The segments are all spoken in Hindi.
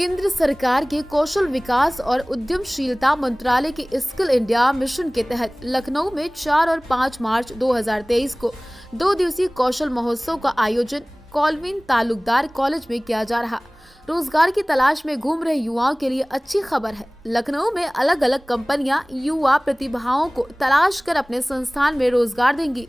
केंद्र सरकार के कौशल विकास और उद्यमशीलता मंत्रालय के स्किल इंडिया मिशन के तहत लखनऊ में 4 और 5 मार्च 2023 को 2 दिवसीय कौशल महोत्सव का आयोजन कॉलविन तालुकदार कॉलेज में किया जा रहा। रोजगार की तलाश में घूम रहे युवाओं के लिए अच्छी खबर है। लखनऊ में अलग अलग कंपनियां युवा प्रतिभाओं को तलाश कर अपने संस्थान में रोजगार देंगी।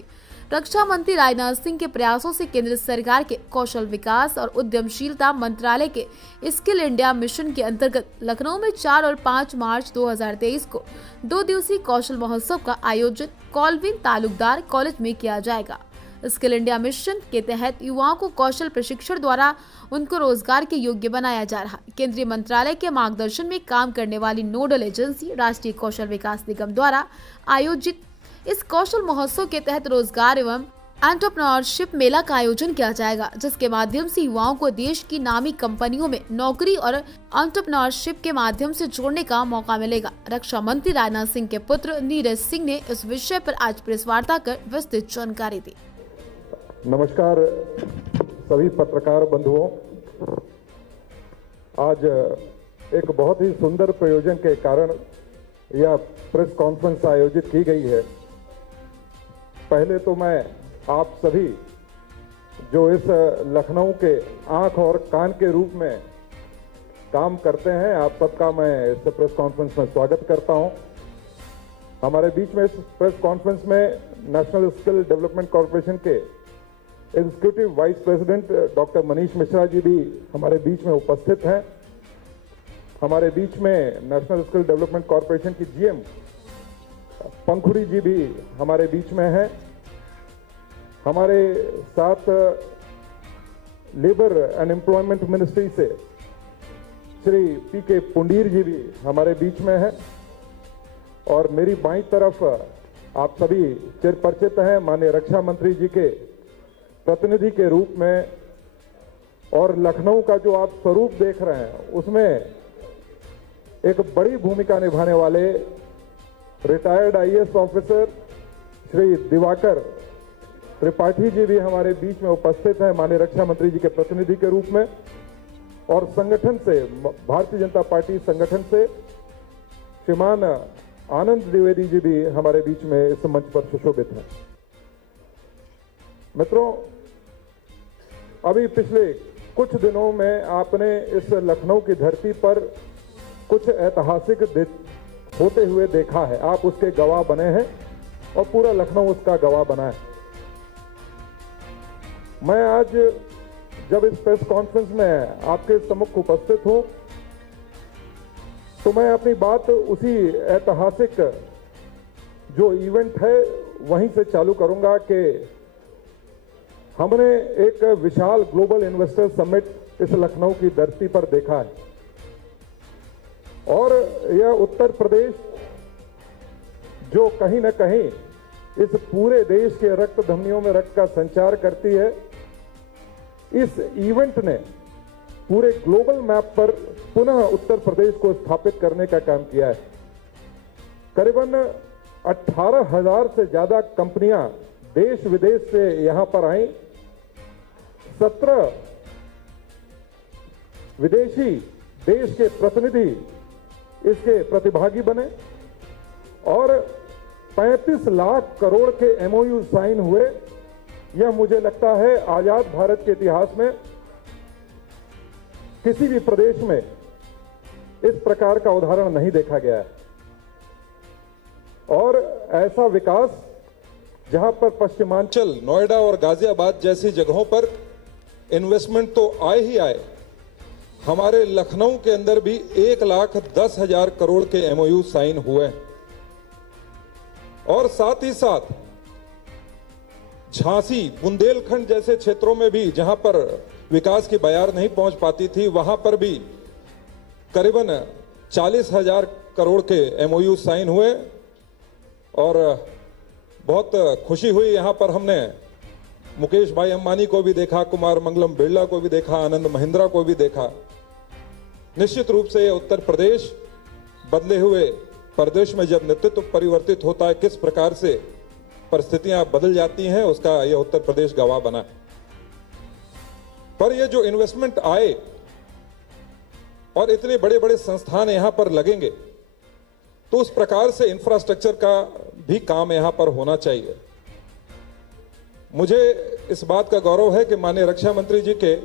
रक्षा मंत्री राजनाथ सिंह के प्रयासों से केंद्र सरकार के कौशल विकास और उद्यमशीलता मंत्रालय के स्किल इंडिया मिशन के अंतर्गत लखनऊ में 4 और 5 मार्च 2023 को 2 दिवसीय कौशल महोत्सव का आयोजन कॉलविन तालुकदार कॉलेज में किया जाएगा। स्किल इंडिया मिशन के तहत युवाओं को कौशल प्रशिक्षण द्वारा उनको रोजगार के योग्य बनाया जा रहा। केंद्रीय मंत्रालय के मार्गदर्शन में काम करने वाली नोडल एजेंसी राष्ट्रीय कौशल विकास निगम द्वारा आयोजित इस कौशल महोत्सव के तहत रोजगार एवं एंटरप्रेन्योरशिप मेला का आयोजन किया जाएगा, जिसके माध्यम से युवाओं को देश की नामी कंपनियों में नौकरी और एंटरप्रेन्योरशिप के माध्यम से जोड़ने का मौका मिलेगा। रक्षा मंत्री राजनाथ सिंह के पुत्र नीरज सिंह ने इस विषय पर आज प्रेस वार्ता कर विस्तृत जानकारी दी। नमस्कार सभी पत्रकार बंधुओं, आज एक बहुत ही सुंदर प्रयोजन के कारण यह प्रेस कॉन्फ्रेंस आयोजित की गई है। पहले तो मैं आप सभी जो इस लखनऊ के आंख और कान के रूप में काम करते हैं, आप सबका मैं इस प्रेस कॉन्फ्रेंस में स्वागत करता हूं। हमारे बीच में इस प्रेस कॉन्फ्रेंस में नेशनल स्किल डेवलपमेंट कॉर्पोरेशन के executive vice president doctor Manish Mishra ji भी हमारे बीच में उपस्थित हैं। हमारे बीच में नेशनल स्किल डेवलपमेंट कॉर्पोरेशन की जीएम पंखुड़ी जी भी हमारे बीच में हैं। हमारे साथ लेबर एंड एम्प्लॉयमेंट मिनिस्ट्री से श्री पीके पुंडीर जी भी हमारे बीच में हैं। और मेरी बाईं तरफ आप सभी चिरपरिचित हैं माननीय रक्षा मंत्री जी के प्रतिनिधि के रूप में, और लखनऊ का जो आप स्वरूप देख रहे हैं उसमें एक बड़ी भूमिका निभाने वाले retired IAS officer Shri Diwakar Tripathi ji भी हमारे बीच में उपस्थित हैं माननीय रक्षा मंत्री जी के प्रतिनिधि के रूप में। और संगठन से, भारतीय जनता पार्टी संगठन से श्रीमान आनंद द्विवेदी जी भी हमारे बीच में इस मंच पर सुशोभित हैं। मित्रों, अभी पिछले कुछ दिनों में आपने इस लखनऊ की धरती पर कुछ ऐतिहासिक होते हुए देखा है। आप उसके गवाह बने हैं और पूरा लखनऊ उसका गवाह बना है। मैं आज जब इस प्रेस कॉन्फ्रेंस में आपके सम्मुख उपस्थित हूं तो मैं अपनी बात उसी ऐतिहासिक जो इवेंट है वहीं से चालू करूंगा कि हमने एक विशाल ग्लोबल इन्वेस्टर समिट इस लखनऊ की धरती पर देखा है। और यह उत्तर प्रदेश जो कहीं न कहीं इस पूरे देश के रक्त धमनियों में रक्त का संचार करती है, इस इवेंट ने पूरे ग्लोबल मैप पर पुनः उत्तर प्रदेश को स्थापित करने का काम किया है। करीबन 18,000 से ज्यादा कंपनियां देश विदेश से यहां पर आई। 17 विदेशी देश के प्रतिनिधि इसके प्रतिभागी बने और 35 लाख करोड़ के एमओयू साइन हुए। यह मुझे लगता है आजाद भारत के इतिहास में किसी भी प्रदेश में इस प्रकार का उदाहरण नहीं देखा गया है। और ऐसा विकास जहां पर पश्चिमांचल, नोएडा और गाजियाबाद जैसी जगहों पर इन्वेस्टमेंट तो आए ही आए, हमारे लखनऊ के अंदर भी 1,10,000 करोड़ के एमओयू साइन हुए। और साथ ही साथ झांसी, बुंदेलखंड जैसे क्षेत्रों में भी जहां पर विकास की बयार नहीं पहुंच पाती थी, वहां पर भी करीबन 40,000 करोड़ के एमओयू साइन हुए। और बहुत खुशी हुई, यहां पर हमने मुकेश भाई अंबानी को भी देखा, कुमार मंगलम बिरला को भी देखा, आनंद महिंद्रा को भी देखा। निश्चित रूप से उत्तर प्रदेश बदले हुए परिदृश्य में जब नेतृत्व परिवर्तित होता है, किस प्रकार से परिस्थितियां बदल जाती हैं, उसका यह उत्तर प्रदेश गवाह बना है। पर यह जो इन्वेस्टमेंट आए और इतने बड़े बड़े संस्थान यहां पर लगेंगे तो उस प्रकार से इंफ्रास्ट्रक्चर का भी काम यहां पर होना चाहिए। मुझे इस बात का गौरव है कि माननीय रक्षा मंत्री जी के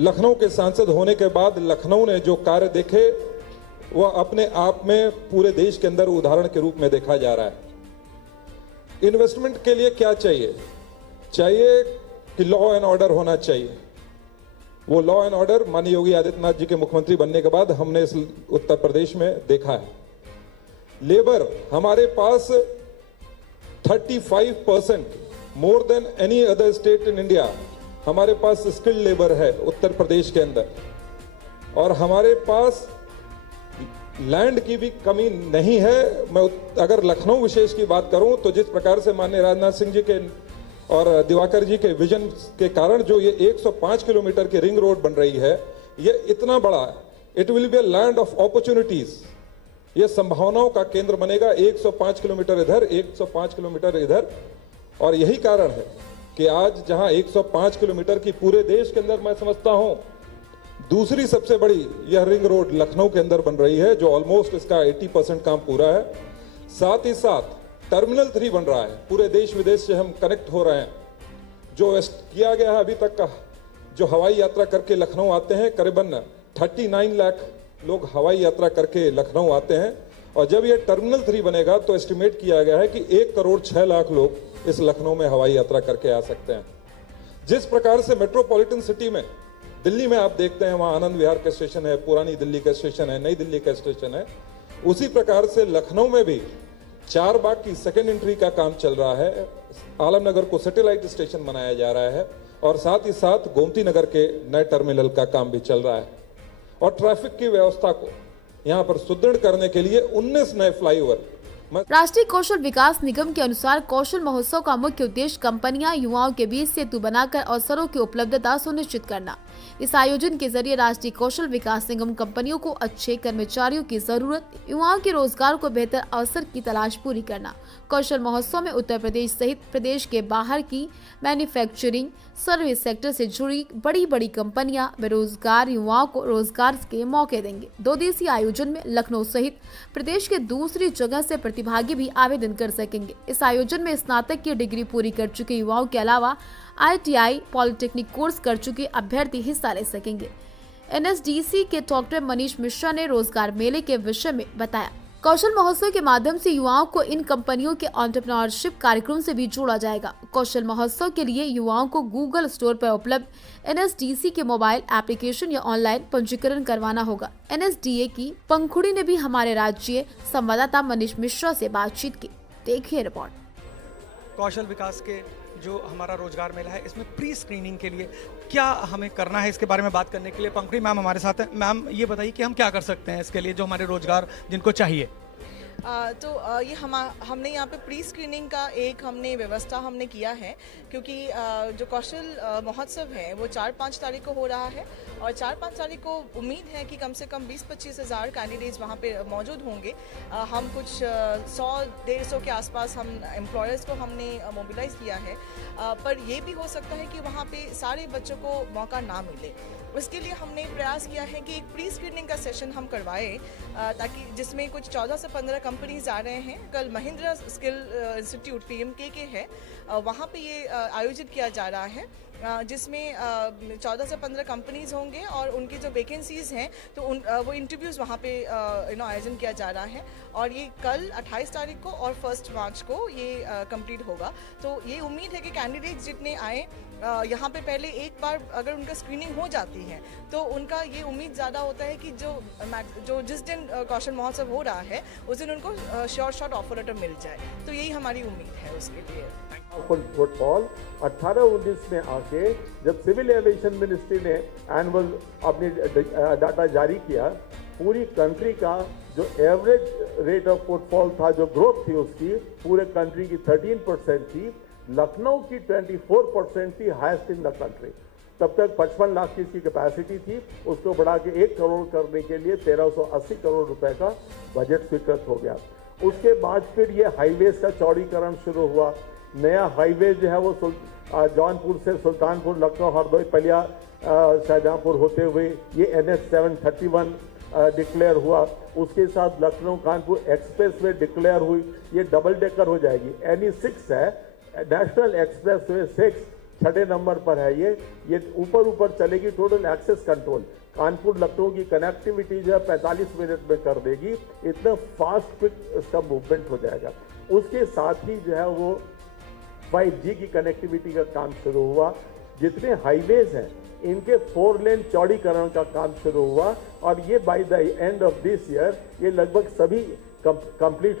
लखनऊ के सांसद होने के बाद लखनऊ ने जो कार्य देखे वह अपने आप में पूरे देश के अंदर उदाहरण के रूप में देखा जा रहा है। इन्वेस्टमेंट के लिए क्या चाहिए? चाहिए कि लॉ एंड ऑर्डर होना चाहिए। वो लॉ एंड ऑर्डर माननीय योगी आदित्यनाथ जी के मुख्यमंत्री बनने के बाद हमने इस उत्तर प्रदेश में देखा है। लेबर हमारे पास 35% more than any other state in India हमारे पास स्किल्ड लेबर है उत्तर प्रदेश के अंदर, और हमारे पास लैंड की भी कमी नहीं है। मैं अगर लखनऊ विशेष की बात करूं तो जिस प्रकार से माननीय राजनाथ सिंह जी के और दिवाकर जी के विजन के कारण जो ये 105 किलोमीटर की रिंग रोड बन रही है, ये इतना बड़ा, it will be a land of opportunities. ये संभावनाओं का केंद्र बनेगा। 105 किलोमीटर इधर, 105 किलोमीटर इधर, और यही कारण है कि आज जहां 105 किलोमीटर की पूरे देश के अंदर मैं समझता हूं दूसरी सबसे बड़ी यह रिंग रोड लखनऊ के अंदर बन रही है, जो ऑलमोस्ट इसका 80% काम पूरा है। साथ ही साथ टर्मिनल 3 बन रहा है। पूरे देश विदेश से हम कनेक्ट हो रहे हैं। जो किया गया है अभी तक का, जो हवाई यात्रा करके लखनऊ आते हैं, करीबन 39 लाख लोग हवाई यात्रा करके लखनऊ आते हैं, और जब ये टर्मिनल 3 बनेगा तो एस्टिमेट किया गया है कि 1 करोड़ 6 लाख लोग इस लखनऊ में हवाई यात्रा करके आ सकते हैं। जिस प्रकार से मेट्रोपॉलिटन सिटी में दिल्ली में आप देखते हैं वहां आनंद विहार का स्टेशन है, पुरानी दिल्ली का स्टेशन है, नई दिल्ली का स्टेशन है, उसी प्रकार से लखनऊ में भी चारबाग की सेकेंड एंट्री का काम चल रहा है। आलमनगर को सैटेलाइट स्टेशन बनाया जा रहा है, और साथ ही साथ गोमती नगर के नए टर्मिनल का काम भी चल रहा है। और ट्रैफिक की व्यवस्था को यहां पर सुदृढ़ करने के लिए 19 नए फ्लाईओवर। राष्ट्रीय कौशल विकास निगम के अनुसार कौशल महोत्सव का मुख्य उद्देश्य कंपनियां युवाओं के बीच सेतु बनाकर अवसरों की उपलब्धता सुनिश्चित करना। इस आयोजन के जरिए राष्ट्रीय कौशल विकास निगम कंपनियों को अच्छे कर्मचारियों की जरूरत, युवाओं के रोजगार को बेहतर अवसर की तलाश पूरी करना। कौशल महोत्सव में उत्तर प्रदेश सहित प्रदेश के बाहर की मैन्युफैक्चरिंग, सर्विस सेक्टर से जुड़ी बड़ी बड़ी कंपनियां बेरोजगार युवाओं को रोजगार के मौके देंगे। 2 दिवसीय आयोजन में लखनऊ सहित प्रदेश के दूसरी जगह से प्रतिभागी भी आवेदन कर सकेंगे। इस आयोजन में स्नातक की डिग्री पूरी कर चुके युवाओं के अलावा ITI पॉलिटेक्निक कोर्स कर चुके अभ्यर्थी हिस्सा ले सकेंगे। NSDC के डॉक्टर मनीष मिश्रा ने रोजगार मेले के विषय में बताया, कौशल महोत्सव के माध्यम से युवाओं को इन कंपनियों के एंटरप्रेन्योरशिप कार्यक्रम से भी जोड़ा जाएगा। कौशल महोत्सव के लिए युवाओं को गूगल स्टोर पर उपलब्ध NSDC के मोबाइल एप्लीकेशन या ऑनलाइन पंजीकरण करवाना होगा। NSDA की पंखुड़ी ने भी हमारे राज्य संवाददाता मनीष मिश्रा से बातचीत की। देखिए रिपोर्ट। कौशल विकास के जो हमारा रोजगार मेला है, इसमें प्री स्क्रीनिंग के लिए क्या हमें करना है, इसके बारे में बात करने के लिए पंखुड़ी मैम हमारे साथ है। मैम ये बताइए कि हम क्या कर सकते हैं इसके लिए, जो हमारे रोजगार जिनको चाहिए। ये हमने यहाँ पे प्री स्क्रीनिंग का एक हमने व्यवस्था हमने किया है, क्योंकि जो कौशल महोत्सव है वो 4-5 तारीख को हो रहा है, और 4-5 तारीख को उम्मीद है कि कम से कम 20-25 हज़ार कैंडिडेट्स वहाँ पे मौजूद होंगे। हम कुछ 100-150 के आसपास हम एम्प्लॉयर्स को हमने मोबिलाइज किया है, पर ये भी हो सकता है कि वहाँ पे सारे बच्चों को मौका ना मिले। उसके लिए हमने प्रयास किया है कि एक प्री स्क्रीनिंग का सेशन हम करवाएं, ताकि जिसमें कुछ 14 से 15 कंपनीज आ रहे हैं। कल महिंद्रा स्किल इंस्टीट्यूट PMK के है, वहाँ पे ये आयोजित किया जा रहा है, जिसमें 14 से 15 कंपनीज होंगे, और उनकी जो वैकेंसीज हैं तो वो इंटरव्यूज़ वहाँ पे आयोजन किया जा रहा है। और ये कल 28 तारीख को और 1 मार्च को ये कंप्लीट होगा। तो ये उम्मीद है कि कैंडिडेट्स जितने आए यहाँ पे पहले एक बार अगर उनका स्क्रीनिंग हो जाती है तो उनका ये उम्मीद ज़्यादा होता है कि जो जिस दिन कौशल महोत्सव हो रहा है उस दिन उनको शॉर्ट ऑफर लेटर मिल जाए। तो यही हमारी उम्मीद है उसके लिए। फुटबॉल 18-19 में आके जब सिविल एविएशन मिनिस्ट्री ने एनुअल अपनी डाटा जारी किया, पूरी कंट्री का जो एवरेज रेट ऑफ फुटफॉल था, जो ग्रोथ थी उसकी पूरे कंट्री की 13% थी, लखनऊ की 24% थी, हाईएस्ट इन द कंट्री। तब तक 55 लाख की इसकी कैपेसिटी थी, उसको बढ़ा के 1 करोड़ करने के लिए 1380 करोड़ रुपए का बजट स्वीकृत हो गया। उसके बाद फिर ये हाईवेज का चौड़ीकरण शुरू हुआ। नया हाईवे जो है वो जौनपुर से सुल्तानपुर, लखनऊ, हरदोई, पलिया शाहजहांपुर होते हुए ये NH 731 डिक्लेयर हुआ, उसके साथ लखनऊ कानपुर एक्सप्रेसवे डिक्लेयर हुई, ये डबल डेकर हो जाएगी। NE 6 है, नेशनल एक्सप्रेसवे 6 6 नंबर पर है, ये ऊपर चलेगी। Total access control Kanpur Lucknow की कनेक्टिविटी जो है 45 मिनट में कर देगी। इतना फास्ट क्विक इसका मूवमेंट हो जाएगा। उसके साथ ही जो है वो 5G की कनेक्टिविटी का काम शुरू हुआ। जितने हाईवेज हैं इनके 4 लेन चौड़ीकरण का काम शुरू हुआ और ये by the end of this year ये लगभग सभी कंप्लीट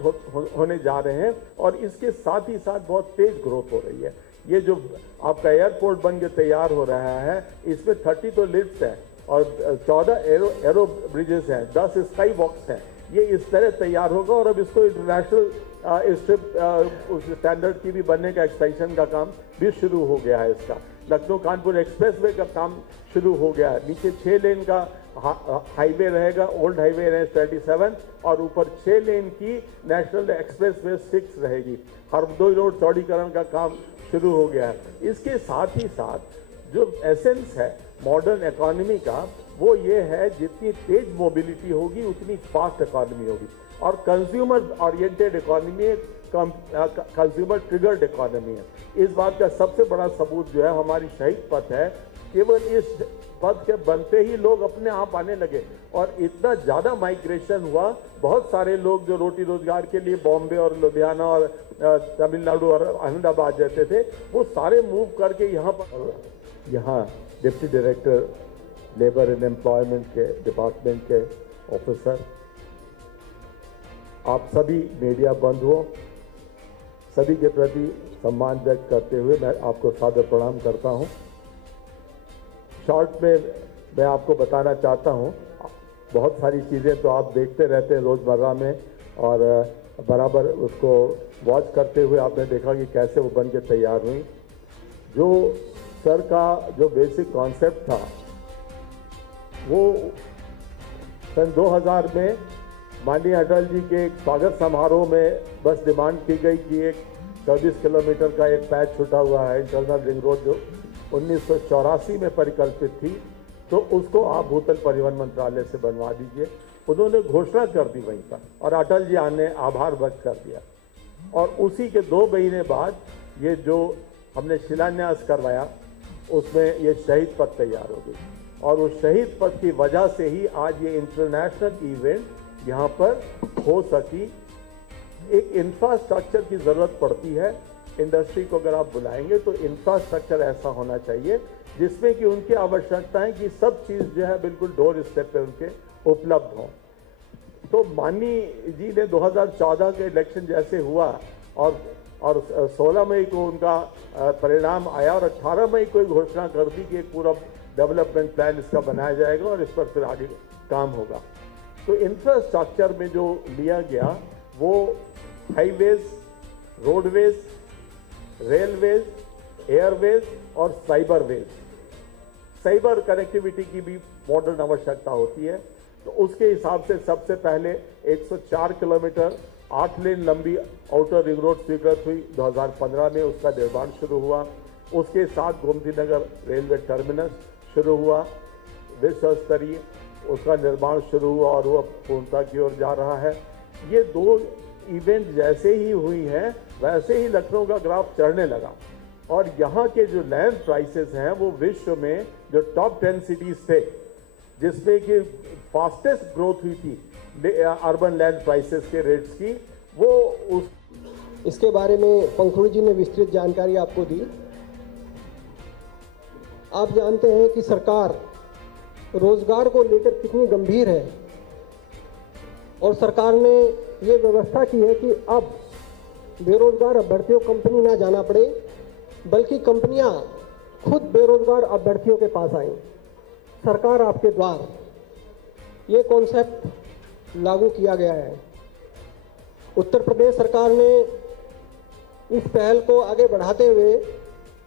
होने जा रहे हैं। और इसके साथ ही साथ बहुत तेज ग्रोथ हो रही है। ये जो आपका एयरपोर्ट बन के तैयार हो रहा है, इसमें 30 तो लिफ्ट्स हैं और 14 एरो ब्रिजेस हैं, 10 स्काई वॉक्स हैं। ये इस तरह तैयार होगा और अब इसको इंटरनेशनल स्ट्रिप उस स्टैंडर्ड की भी बनने का एक्सटेंशन का काम भी शुरू हो गया है। इसका लखनऊ कानपुर एक्सप्रेसवे का काम शुरू हो गया है। नीचे 6 लेन का हाईवे रहेगा, ओल्ड हाईवे NH 37, और ऊपर 6 लेन की नेशनल एक्सप्रेसवे 6 रहेगी। हरदोई रोड चौड़ीकरण का काम शुरू हो गया है। इसके साथ ही साथ जो एसेंस है मॉडर्न इकोनॉमी का वो ये है, जितनी तेज मोबिलिटी होगी उतनी फास्ट इकोनॉमी होगी। और कंज्यूमर ओरिएंटेड इकोनॉमी है, कंज्यूमर ट्रिगर्ड इकोनॉमी है। इस बात का सबसे बड़ा सबूत जो है हमारी शहीद पथ है। केवल इस पथ के बनते ही लोग अपने आप आने लगे और इतना ज़्यादा माइग्रेशन हुआ। बहुत सारे लोग जो रोटी रोजगार के लिए बॉम्बे और लुधियाना और तमिलनाडु और अहमदाबाद जाते थे, वो सारे मूव करके यहाँ deputy director labour and employment के डिपार्टमेंट के ऑफिसर, आप सभी मीडिया बंधुओं, सभी के प्रति सम्मान व्यक्त करते हुए मैं आपको सादर प्रणाम करता हूं। शॉर्ट में मैं आपको बताना चाहता हूं, बहुत सारी चीज़ें तो आप देखते रहते हैं रोज़मर्रा में और बराबर उसको वॉच करते हुए आपने देखा कि कैसे वो बन के तैयार हुई। जो सर का जो बेसिक कॉन्सेप्ट था वो सन 2000 में माननीय अटल जी के एक स्वागत समारोह में बस डिमांड की गई कि एक 24 किलोमीटर का एक पैच छूटा हुआ है इंटरनल रिंग रोड जो 1984 में परिकल्पित थी, तो उसको आप भूतल परिवहन मंत्रालय से बनवा दीजिए। उन्होंने घोषणा कर दी वहीं पर और अटल जी ने आभार व्यक्त कर दिया। और उसी के 2 महीने बाद ये जो हमने शिलान्यास करवाया उसमें ये शहीद पथ तैयार हो गई और उस शहीद पथ की वजह से ही आज ये इंटरनेशनल इवेंट यहाँ पर हो सकी। एक इंफ्रास्ट्रक्चर की ज़रूरत पड़ती है इंडस्ट्री को, अगर आप बुलाएंगे तो इंफ्रास्ट्रक्चर ऐसा होना चाहिए जिसमें कि उनकी आवश्यकताएं कि सब चीज़ जो है बिल्कुल डोर स्टेप पे उनके उपलब्ध हों। तो माननीय जी ने 2014 के इलेक्शन जैसे हुआ और 16 मई को उनका परिणाम आया और 18 मई को घोषणा कर दी कि एक पूरा डेवलपमेंट प्लान इसका बनाया जाएगा और इस पर फिर आगे काम होगा। तो इंफ्रास्ट्रक्चर में जो लिया गया वो हाईवेज, रोडवेज, रेलवेज, एयरवेज और साइबर कनेक्टिविटी की भी मॉडर्न आवश्यकता होती है। तो उसके हिसाब से सबसे पहले 104 किलोमीटर 8 लेन लंबी आउटर रिंग रोड स्वीकृत हुई 2015 में, उसका निर्माण शुरू हुआ। उसके साथ गोमती नगर रेलवे टर्मिनस शुरू हुआ, विश्व स्तरीय उसका निर्माण शुरू हुआ और वो पूर्णता की ओर जा रहा है। ये 2 इवेंट जैसे ही हुई हैं वैसे ही लखनऊ का ग्राफ चढ़ने लगा और यहाँ के जो लैंड प्राइसेस हैं वो विश्व में जो टॉप 10 सिटीज थे जिसमें कि फास्टेस्ट ग्रोथ हुई थी अर्बन लैंड प्राइसेस के रेट्स की, वो इसके बारे में पंखुड़ी जी ने विस्तृत जानकारी आपको दी। आप जानते हैं कि सरकार रोजगार को लेकर कितनी गंभीर है और सरकार ने ये व्यवस्था की है कि अब बेरोजगार अभ्यर्थियों को कंपनी ना जाना पड़े, बल्कि कंपनियां खुद बेरोजगार अभ्यर्थियों के पास आएं। सरकार आपके द्वार, ये कॉन्सेप्ट लागू किया गया है। उत्तर प्रदेश सरकार ने इस पहल को आगे बढ़ाते हुए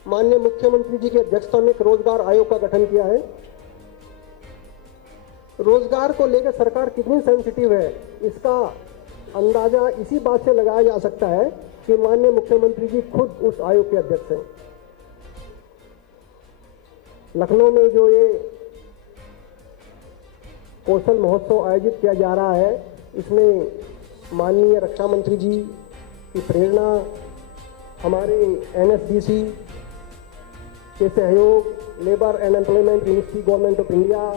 माननीय मुख्यमंत्री जी की अध्यक्षता में एक रोजगार आयोग का गठन किया है। रोजगार को लेकर सरकार कितनी सेंसिटिव है इसका अंदाजा इसी बात से लगाया जा सकता है कि माननीय मुख्यमंत्री जी खुद उस आयोग के अध्यक्ष हैं। लखनऊ में जो ये कौशल महोत्सव आयोजित किया जा रहा है, इसमें माननीय रक्षा मंत्री जी की प्रेरणा, हमारे NSDC के सहयोग, labour and employment ministry government of India,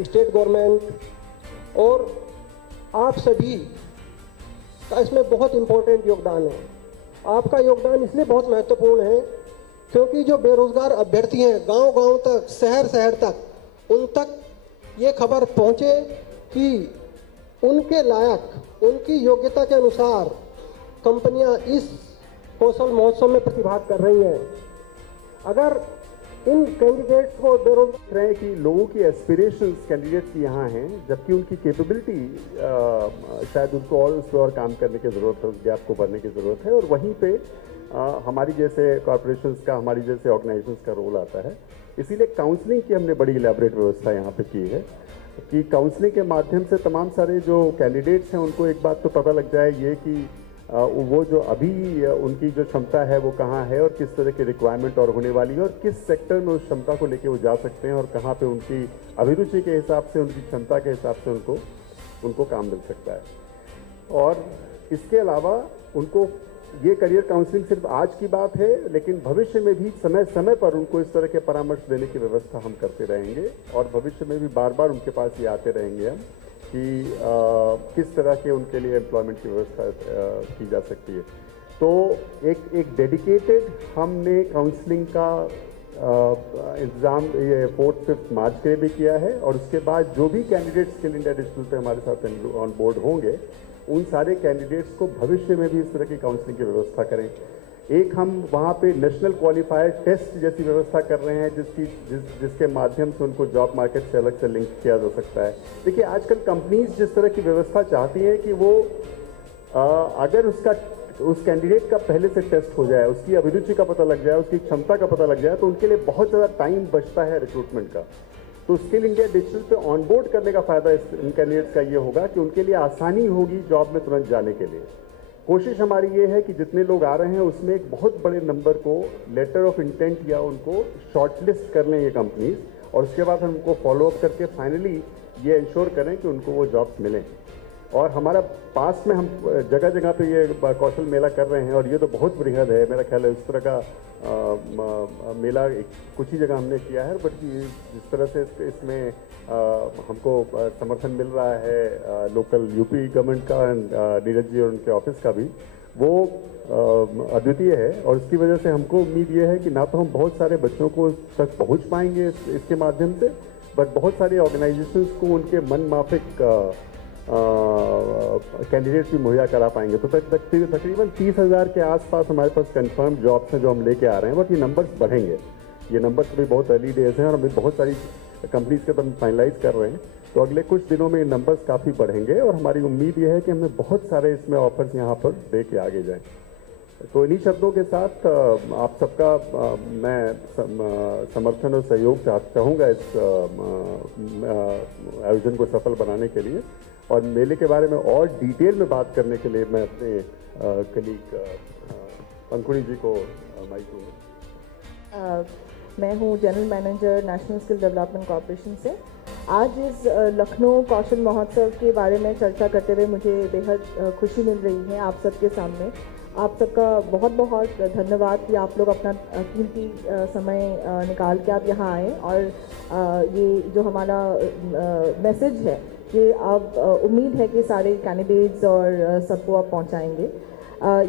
state government और आप सभी का इसमें बहुत इम्पोर्टेंट योगदान है। आपका योगदान इसलिए बहुत महत्वपूर्ण है क्योंकि जो बेरोजगार अभ्यर्थी हैं गांव-गांव तक, शहर-शहर तक, उन तक ये खबर पहुंचे कि उनके लायक, उनकी योग्यता के अनुसार कंपनियां इस कौशल महोत्सव में प्रतिभाग कर रही हैं। अगर इन कैंडिडेट्स को बेरोजगार रहे कि लोगों की एस्पिरेशंस कैंडिडेट्स की यहाँ हैं, जबकि उनकी कैपेबिलिटी शायद उनको और उस पर और काम करने की ज़रूरत है, उस गैप को भरने की ज़रूरत है। और वहीं पे हमारी जैसे कॉरपोरेशंस का, हमारी जैसे ऑर्गेनाइजेशंस का रोल आता है। इसीलिए काउंसलिंग की हमने बड़ी इलेबोरेट व्यवस्था यहाँ पे की है कि काउंसलिंग के माध्यम से तमाम सारे जो कैंडिडेट्स हैं उनको एक बात तो पता लग जाए ये कि वो जो अभी उनकी जो क्षमता है वो कहाँ है और किस तरह की रिक्वायरमेंट और होने वाली है और किस सेक्टर में उस क्षमता को लेके वो जा सकते हैं और कहाँ पे उनकी अभिरुचि के हिसाब से, उनकी क्षमता के हिसाब से उनको काम मिल सकता है। और इसके अलावा उनको ये करियर काउंसलिंग सिर्फ आज की बात है, लेकिन भविष्य में भी समय समय पर उनको इस तरह के परामर्श देने की व्यवस्था हम करते रहेंगे और भविष्य में भी बार बार उनके पास ये आते रहेंगे हम कि किस तरह के उनके लिए एम्प्लॉयमेंट की व्यवस्था की जा सकती है। तो एक डेडिकेटेड हमने काउंसलिंग का इंतज़ाम ये 4-5 मार्च के लिए भी किया है और उसके बाद जो भी कैंडिडेट्स स्किल इंडिया डिजिटल पे हमारे साथ ऑन बोर्ड होंगे उन सारे कैंडिडेट्स को भविष्य में भी इस तरह की काउंसलिंग की व्यवस्था करें। एक हम वहाँ पे नेशनल क्वालिफायर टेस्ट जैसी व्यवस्था कर रहे हैं जिसके माध्यम से उनको जॉब मार्केट से अलग से लिंक किया जा सकता है। देखिए आजकल कंपनीज जिस तरह की व्यवस्था चाहती हैं कि वो अगर उस कैंडिडेट का पहले से टेस्ट हो जाए, उसकी अभिरुचि का पता लग जाए, उसकी क्षमता का पता लग जाए तो उनके लिए बहुत ज़्यादा टाइम बचता है रिक्रूटमेंट का। तो स्किल इंडिया डिजिटल पे ऑनबोर्ड करने का फ़ायदा इन कैंडिडेट्स का ये होगा कि उनके लिए आसानी होगी जॉब में तुरंत जाने के लिए। कोशिश हमारी ये है कि जितने लोग आ रहे हैं उसमें एक बहुत बड़े नंबर को लेटर ऑफ इंटेंट या उनको शॉर्टलिस्ट कर लें ये कंपनीज और उसके बाद हम उनको फॉलोअप करके फाइनली ये इंश्योर करें कि उनको वो जॉब्स मिलें। और हमारा पास में हम जगह जगह पे ये कौशल मेला कर रहे हैं और ये तो बहुत बृहद है। मेरा ख्याल है इस तरह का मेला कुछ ही जगह हमने किया है, बट जिस तरह से इसमें हमको समर्थन मिल रहा है लोकल यूपी गवर्नमेंट का, नीरज जी और उनके ऑफिस का भी, वो अद्वितीय है। और इसकी वजह से हमको उम्मीद ये है कि ना तो हम बहुत सारे बच्चों को तक पहुंच पाएंगे इसके माध्यम से, बट बहुत सारे ऑर्गेनाइजेशंस को उनके मन माफिक कैंडिडेट्स भी मुहैया करा पाएंगे। तो तकरीबन 30,000 के आसपास हमारे पास कंफर्म जॉब्स हैं जो हम लेके आ रहे हैं, बट ये नंबर्स बढ़ेंगे। ये नंबर्स अभी बहुत अर्ली डेज हैं और अभी बहुत सारी कंपनीज के हम फाइनलाइज कर रहे हैं, तो अगले कुछ दिनों में ये नंबर्स काफ़ी बढ़ेंगे और हमारी उम्मीद ये है कि हमें बहुत सारे इसमें ऑफर्स यहाँ पर दे के आगे जाएँ। तो इन्हीं शब्दों के साथ आप सबका मैं समर्थन और सहयोग चाहूँगा इस आयोजन को सफल बनाने के लिए। और मेले के बारे में और डिटेल में बात करने के लिए मैं अपने कलीग पंकुड़ी जी को माइक दूँगा। मैं हूँ general manager national skill development corporation से। आज इस लखनऊ कौशल महोत्सव के बारे में चर्चा करते हुए मुझे बेहद खुशी मिल रही है आप सबके सामने। आप सबका बहुत बहुत धन्यवाद कि आप लोग अपना कीमती समय निकाल के आप यहाँ आए और ये जो हमारा मैसेज है ये आप उम्मीद है कि सारे कैंडिडेट्स और सबको आप पहुँचाएंगे।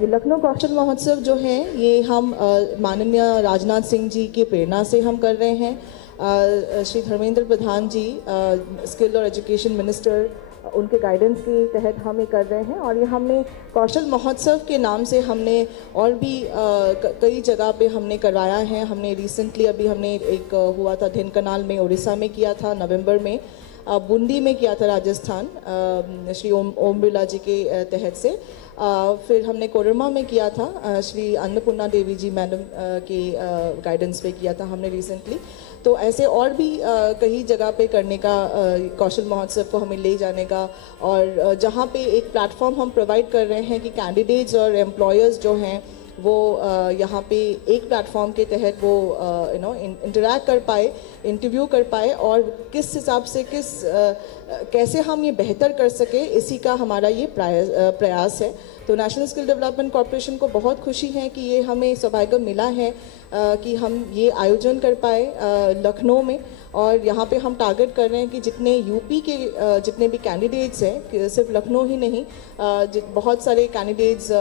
ये लखनऊ कौशल महोत्सव जो है ये हम माननीय राजनाथ सिंह जी की प्रेरणा से हम कर रहे हैं। श्री धर्मेंद्र प्रधान जी स्किल और एजुकेशन मिनिस्टर, उनके गाइडेंस के तहत हम ये कर रहे हैं और ये हमने कौशल महोत्सव के नाम से हमने और भी कई जगह पे हमने करवाया है। हमने रिसेंटली अभी हमने एक हुआ था ढेनकनाल में, उड़ीसा में किया था नवंबर में, बूंदी में किया था राजस्थान श्री ओम बिरला जी के तहत से, फिर हमने कोडरमा में किया था श्री अन्नपूर्णा देवी जी मैडम के गाइडेंस पे किया था हमने रिसेंटली। तो ऐसे और भी कई जगह पे करने का कौशल महोत्सव को हमें ले जाने का, और जहाँ पे एक प्लेटफॉर्म हम प्रोवाइड कर रहे हैं कि कैंडिडेट्स और एम्प्लॉयर्स जो हैं वो यहाँ पे एक प्लेटफॉर्म के तहत वो इंटरैक्ट कर पाए, इंटरव्यू कर पाए और किस हिसाब से कैसे हम ये बेहतर कर सके, इसी का हमारा ये प्रयास है। तो नेशनल स्किल डेवलपमेंट कॉर्पोरेशन को बहुत खुशी है कि ये हमें सौभाग्य मिला है कि हम ये आयोजन कर पाए लखनऊ में। और यहाँ पे हम टारगेट कर रहे हैं कि जितने यूपी के जितने भी कैंडिडेट्स हैं, सिर्फ लखनऊ ही नहीं, बहुत सारे कैंडिडेट्स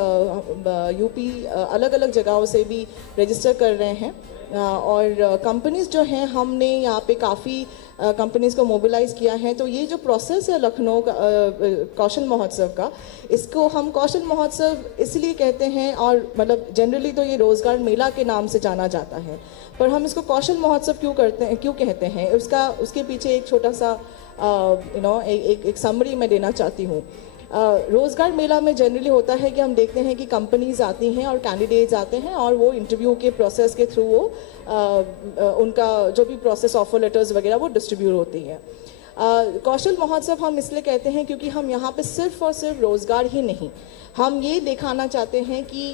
यूपी अलग अलग जगहों से भी रजिस्टर कर रहे हैं। और कंपनीज जो हैं, हमने यहाँ पे काफ़ी कंपनीज को मोबिलाइज किया है। तो ये जो प्रोसेस है लखनऊ का कौशल महोत्सव का, इसको हम कौशल महोत्सव इसलिए कहते हैं, और मतलब जनरली तो ये रोज़गार मेला के नाम से जाना जाता है, पर हम इसको कौशल महोत्सव क्यों कहते हैं, उसके पीछे एक छोटा सा एक समरी मैं देना चाहती हूँ। रोज़गार मेला में जनरली होता है कि हम देखते हैं कि कंपनीज आती हैं और कैंडिडेट्स आते हैं और वो इंटरव्यू के प्रोसेस के थ्रू वो उनका जो भी प्रोसेस, ऑफर लेटर्स वगैरह वो डिस्ट्रीब्यूट होती हैं। कौशल महोत्सव हम इसलिए कहते हैं क्योंकि हम यहाँ पे सिर्फ और सिर्फ रोज़गार ही नहीं, हम ये दिखाना चाहते हैं कि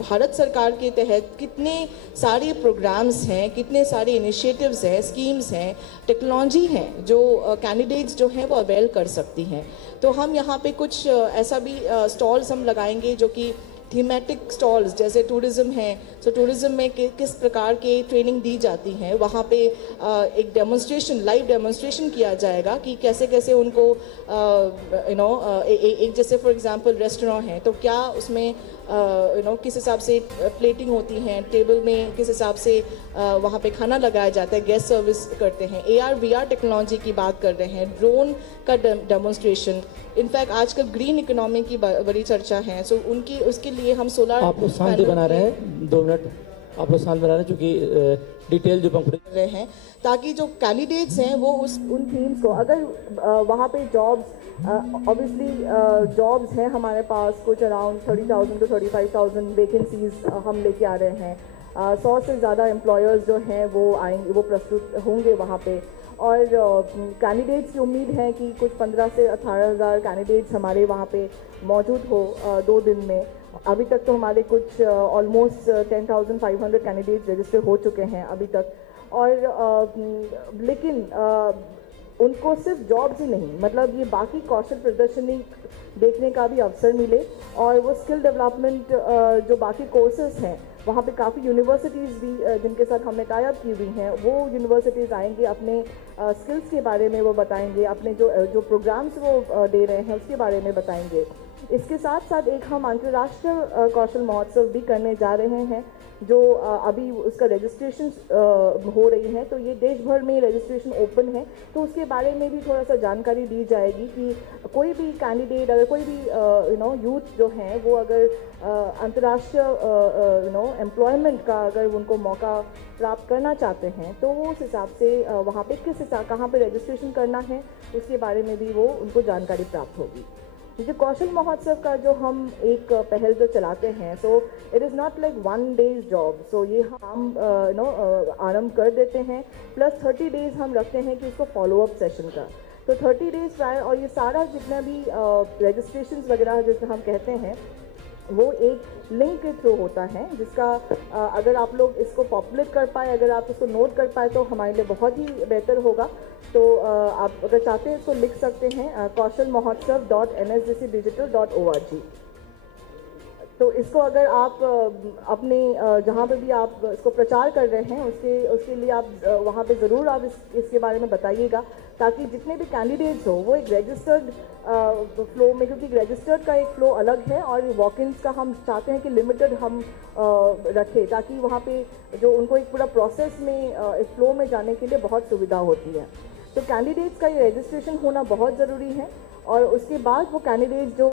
भारत सरकार के तहत कितने सारे प्रोग्राम्स हैं, कितने सारे इनिशिएटिव्स हैं, स्कीम्स हैं, टेक्नोलॉजी हैं जो कैंडिडेट्स जो हैं वो अवेल कर सकती हैं। तो हम यहाँ पे कुछ ऐसा भी स्टॉल्स हम लगाएंगे जो कि थीमेटिक स्टॉल्स, जैसे टूरिज़्म है, सो टूरिज़्म में किस प्रकार के ट्रेनिंग दी जाती हैं, वहाँ पे एक डेमोन्स्ट्रेशन, लाइव डेमोन्स्ट्रेशन किया जाएगा कि कैसे कैसे उनको एक जैसे फॉर एग्जांपल रेस्टोरेंट है तो क्या उसमें किस हिसाब से प्लेटिंग होती हैं, टेबल में किस हिसाब से वहाँ पे खाना लगाया जाता है, गेस्ट सर्विस करते हैं, AR VR टेक्नोलॉजी की बात कर रहे हैं, ड्रोन का डेमोन्स्ट्रेशन। इनफैक्ट आजकल ग्रीन इकोनॉमी की बड़ी चर्चा है, सो उसके लिए हम सोलर आप लोग शांति बना रहे हैं, 2 मिनट आप लोग शांत बना रहे हैं, क्योंकि डिटेल जो पंखुड़ी रहे हैं ताकि जो कैंडिडेट्स हैं वो उन थीम्स को, अगर वहाँ पे जॉब्स ऑब्वियसली जॉब्स हैं हमारे पास कुछ अराउंड 30,000 to 35,000 वैकेंसीज हम लेके आ रहे हैं। 100 से ज़्यादा एम्प्लॉयर्स जो हैं वो आएंगे, वो प्रस्तुत होंगे वहाँ पे। और कैंडिडेट्स की उम्मीद है कि कुछ 15 से 18,000 कैंडिडेट्स हमारे वहाँ पे मौजूद हो 2 दिन में। अभी तक तो हमारे कुछ ऑलमोस्ट 10,500 कैंडिडेट्स रजिस्टर हो चुके हैं अभी तक। और लेकिन उनको सिर्फ जॉब्स ही नहीं, मतलब ये बाकी कौशल प्रदर्शनी देखने का भी अवसर मिले, और वो स्किल डेवलपमेंट जो बाकी कोर्सेज हैं वहाँ पे काफ़ी यूनिवर्सिटीज़ भी जिनके साथ हमने टाई अप की हुई हैं, वो यूनिवर्सिटीज़ आएंगे, अपने स्किल्स के बारे में वो बताएंगे, अपने जो प्रोग्राम्स वो दे रहे हैं उसके बारे में बताएंगे। इसके साथ साथ एक हम अंतर्राष्ट्रीय कौशल महोत्सव भी करने जा रहे हैं, जो अभी उसका रजिस्ट्रेशन हो रही है, तो ये देश भर में रजिस्ट्रेशन ओपन है, तो उसके बारे में भी थोड़ा सा जानकारी दी जाएगी कि कोई भी कैंडिडेट, अगर कोई भी यूथ जो हैं वो अगर अंतर्राष्ट्रीय एम्प्लॉयमेंट का अगर उनको मौका प्राप्त करना चाहते हैं तो वो उस हिसाब से वहाँ पे कहाँ पे रजिस्ट्रेशन करना है उसके बारे में भी वो उनको जानकारी प्राप्त होगी। जो कौशल महोत्सव का जो हम एक पहल जो चलाते हैं, so it is not like 1 days job, so ये हम आरंभ कर देते हैं, प्लस 30 डेज हम रखते हैं कि इसको फॉलोअप सेशन का। तो 30 डेज प्रायर, और ये सारा जितना भी रजिस्ट्रेशन वगैरह जैसे हम कहते हैं वो एक लिंक के थ्रू होता है, जिसका अगर आप लोग इसको पॉपुलेट कर पाए, अगर आप इसको नोट कर पाए तो हमारे लिए बहुत ही बेहतर होगा। तो आप अगर चाहते हैं इसको लिख सकते हैं kausalmahotsav.nsdcdigital.org। तो इसको अगर आप अपने जहाँ पे भी आप इसको प्रचार कर रहे हैं उसके लिए आप वहाँ पे ज़रूर आप इसके बारे में बताइएगा, ताकि जितने भी कैंडिडेट्स हो वो एक रजिस्टर्ड फ्लो में, क्योंकि रजिस्टर्ड का एक फ़्लो अलग है और वॉक-इन्स का हम चाहते हैं कि लिमिटेड हम रखें, ताकि वहाँ पे जो उनको एक पूरा प्रोसेस में एक फ़्लो में जाने के लिए बहुत सुविधा होती है। तो कैंडिडेट्स का ये रजिस्ट्रेशन होना बहुत ज़रूरी है, और उसके बाद वो कैंडिडेट्स जो